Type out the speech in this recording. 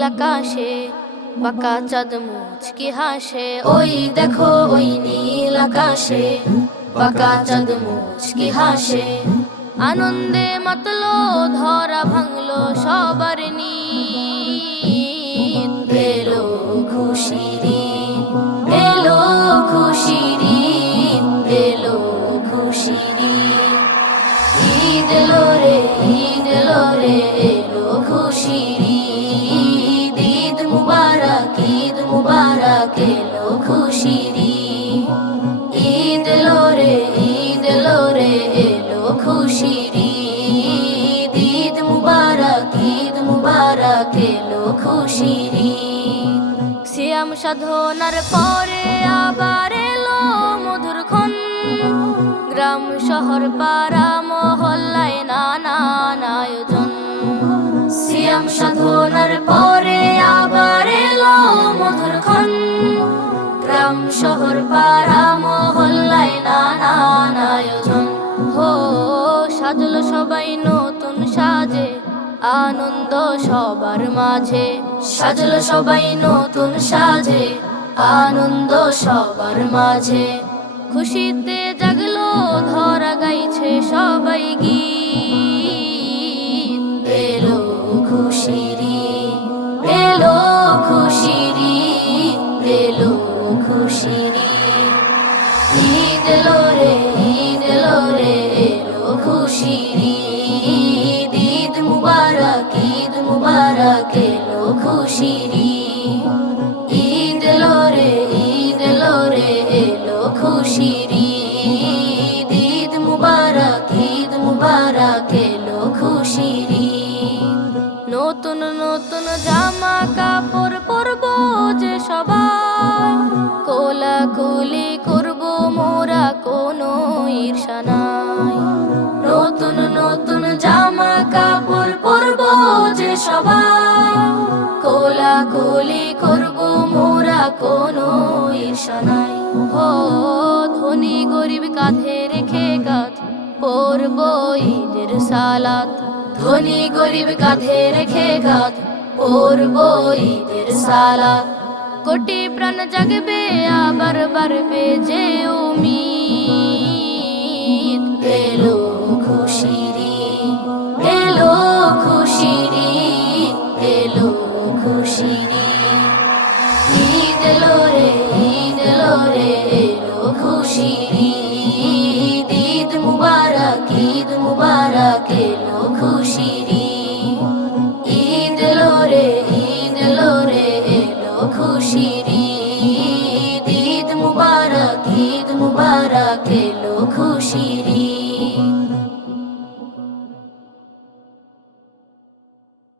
নীল আকাশে বাঁকা চাঁদ মুচকি হাসে। ওই দেখো ওই নীল আকাশে বাঁকা চাঁদ মুচকি হাসে। আনন্দে মাতলো ধরা ভাঙলো সবার নীদ। এলো খুশির ঈদ, এলো খুশির ঈদ, এলো খুশির ঈদ। ঈদ এলো রে, ঈদ এলো রে, এলো খুশির ঈদ। ঈদ মুবারক, ঈদ মুবারক, এলো খুশির ঈদ। ঈদ এলো রে, ঈদ এলো রে, এলো খুশির ঈদ। ঈদ মুবারক, ঈদ মুবারক, এলো খুশির ঈদ। সিয়াম সাধনার পরে আবার এলো মধুর ক্ষণ। গ্রাম শহর পাড়া মহল্লায় নানান আয়োজন। সিয়াম সাধনার পরে আবার এলো মধুর ক্ষণ। গ্রাম শহর পাড়া মহল্লায় নানান আয়োজন। হো সাজলো সবাই নতুন সাজে, আনন্দ সবার মাঝে। সাজলো সবাই নতুন সাজে, আনন্দ সবার মাঝে। খুশিতে জাগলো ধরা গাইছে সবাই গীত। এলো খুশির ঈদ, এলো খুশির ঈদ, এলো খুশির ঈদ। ঈদ এলো রে, ঈদ এলো রে, এলো খুশির ঈদ। ঈদ মুবারক, ঈদ মুবারক, এলো খুশির ঈদ। ঈদ এলো রে, ঈদ এলো রে, এলো খুশির ঈদ। ঈদ মুবারক, ঈদ মুবারক, এলো খুশির ঈদ। নতুন নতুন জামা কাপড় পরবো যে সবাই, কোলাকুলি করবো মোরা কোনো ঈর্ষা নাই। নতুন নতুন জামা কাপড় পরবো যে সবাই, কোলাকুলি করবো মোরা কোনো ঈর্ষা নাই। ও ধনী গরিব কাঁধে রেখে কাঁধ পরবো ঈদের সালাত। ধনী গরিব কাঁধে রেখে কাঁধ পরবো ঈদের সালাত। কোটি প্রাণ জাগবে আবার বাড়বে যে উম্মীদ। এলো খুশির ঈদ, এলো খুশির ঈদ, এলো খুশির ঈদ। ঈদ এলো রে, ঈদ এলো রে, এলো খুশির ঈদ। ঈদ মুবারক, ঈদ মুবারক, এলো খুশির ঈদ। ঈদ এলো রে, ঈদ এলো রে, এলো খুশির ঈদ। ঈদ মুবারক, ঈদ মুবারক, এলো খুশির ঈদ।